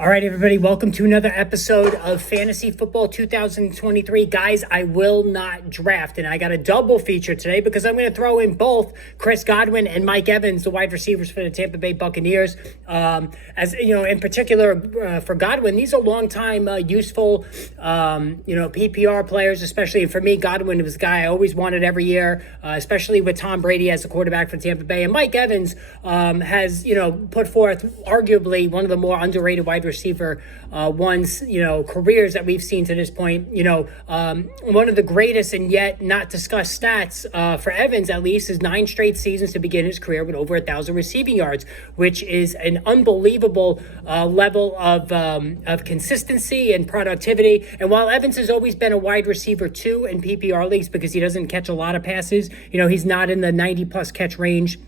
All right, everybody, welcome to another episode of Fantasy Football 2023. Guys, I will not draft, and I got a double feature today because I'm going to throw in both Chris Godwin and Mike Evans, the wide receivers for the Tampa Bay Buccaneers. As you know, in particular for Godwin, these are long-time useful, PPR players, especially for me. Godwin was a guy I always wanted every year, especially with Tom Brady as the quarterback for Tampa Bay. And Mike Evans has, put forth arguably one of the more underrated wide receiver careers that we've seen to this point. One of the greatest and yet not discussed stats for Evans, at least, is 9 straight seasons to begin his career with over 1,000 receiving yards, which is an unbelievable level of consistency and productivity. And while Evans has always been a wide receiver 2 in PPR leagues because he doesn't catch a lot of passes, he's not in the 90-plus catch range.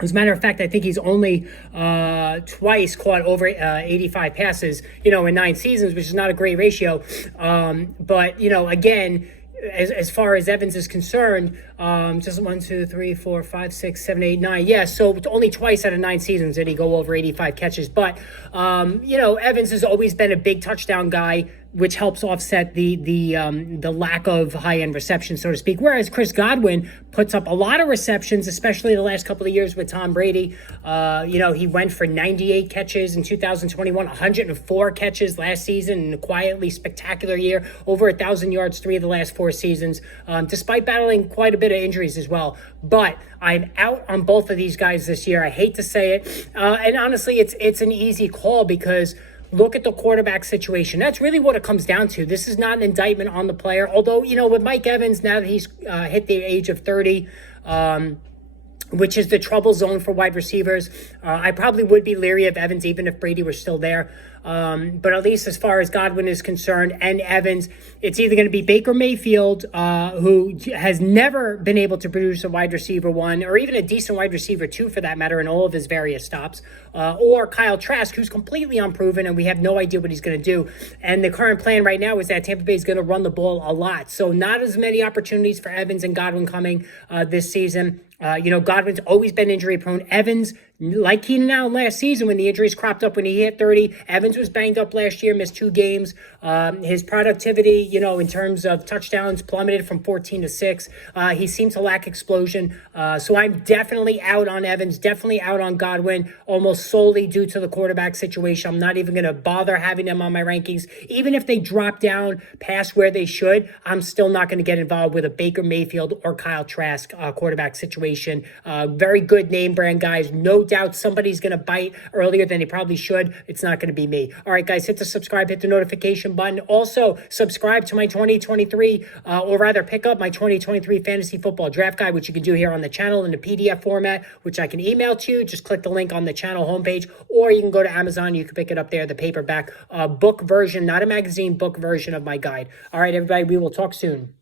As a matter of fact, I think he's only twice caught over 85 passes, in 9 seasons, which is not a great ratio. But again, as far as Evans is concerned, just 1, 2, 3, 4, 5, 6, 7, 8, 9. Yeah, so only twice out of 9 seasons did he go over 85 catches. But, Evans has always been a big touchdown guy, which helps offset the lack of high-end reception, so to speak. Whereas Chris Godwin puts up a lot of receptions, especially the last couple of years with Tom Brady. He went for 98 catches in 2021, 104 catches last season, and a quietly spectacular year, over 1,000 yards 3 of the last 4 seasons, despite battling quite a bit of injuries as well. But I'm out on both of these guys this year. I hate to say it. And honestly, it's an easy call because look at the quarterback situation. That's really what it comes down to. This is not an indictment on the player. Although, with Mike Evans, now that he's hit the age of 30, which is the trouble zone for wide receivers, I probably would be leery of Evans even if Brady were still there. But at least as far as Godwin is concerned and Evans, it's either going to be Baker Mayfield, who has never been able to produce a wide receiver 1 or even a decent wide receiver 2 for that matter in all of his various stops, or Kyle Trask, who's completely unproven and we have no idea what he's going to do. And the current plan right now is that Tampa Bay is going to run the ball a lot. So not as many opportunities for Evans and Godwin coming this season. Godwin's always been injury prone. Evans, like Keenan Allen last season when the injuries cropped up when he hit 30, Evans was banged up last year, missed 2 games. His productivity, in terms of touchdowns, plummeted from 14 to 6. He seems to lack explosion. So I'm definitely out on Evans, definitely out on Godwin, almost solely due to the quarterback situation. I'm not even going to bother having them on my rankings. Even if they drop down past where they should, I'm still not going to get involved with a Baker Mayfield or Kyle Trask quarterback situation. Very good name brand guys. No doubt somebody's going to bite earlier than he probably should. It's not going to be me. All right, guys, hit the subscribe, hit the notification button. Also, subscribe to my 2023, or rather pick up my 2023 Fantasy Football Draft Guide, which you can do here on the channel in the PDF format, which I can email to you. Just click the link on the channel homepage, or you can go to Amazon. You can pick it up there, the paperback book version, not a magazine, book version of my guide. All right, everybody, we will talk soon.